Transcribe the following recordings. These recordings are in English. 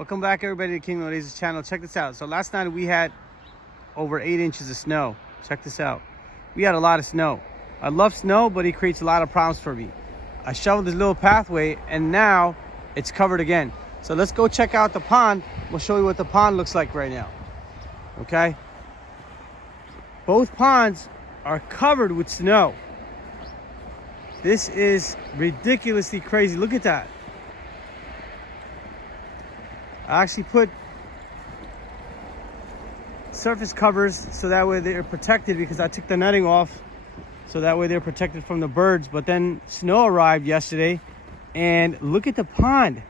Welcome back, everybody, to King Lasers channel. Check this out. So last night we had over 8 inches of snow. Check this out. We had a lot of snow. I love snow, but it creates a lot of problems for me. I shoveled this little pathway and now it's covered again. So let's go check out the pond. We'll show you what the pond looks like right now. Okay? Both ponds are covered with snow. This is ridiculously crazy. Look at that. I actually put surface covers so that way they're protected, because I took the netting off so that way they're protected from the birds. But then snow arrived yesterday and look at the pond.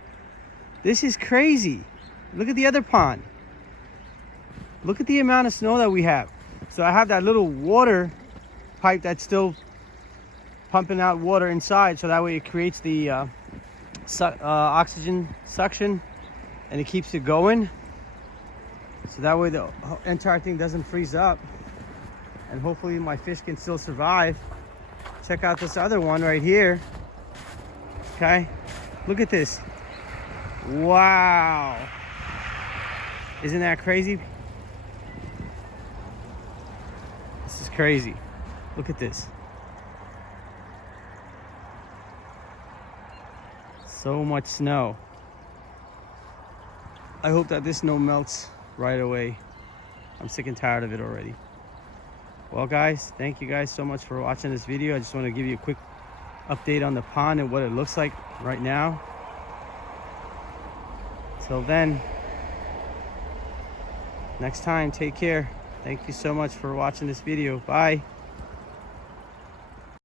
This is crazy. Look at the other pond. Look at the amount of snow that we have. So I have that little water pipe that's still pumping out water inside, so that way it creates the oxygen suction and it keeps it going, so that way the entire thing doesn't freeze up, and hopefully my fish can still survive. Check out this other one right here. Okay, look at this. Wow, isn't that crazy? This is crazy. Look at this. So much snow. I hope that this snow melts right away. I'm sick and tired of it already. Well, guys, thank you guys so much for watching this video. I just want to give you a quick update on the pond and what it looks like right now. Till then, next time, take care. Thank you so much for watching this video. Bye.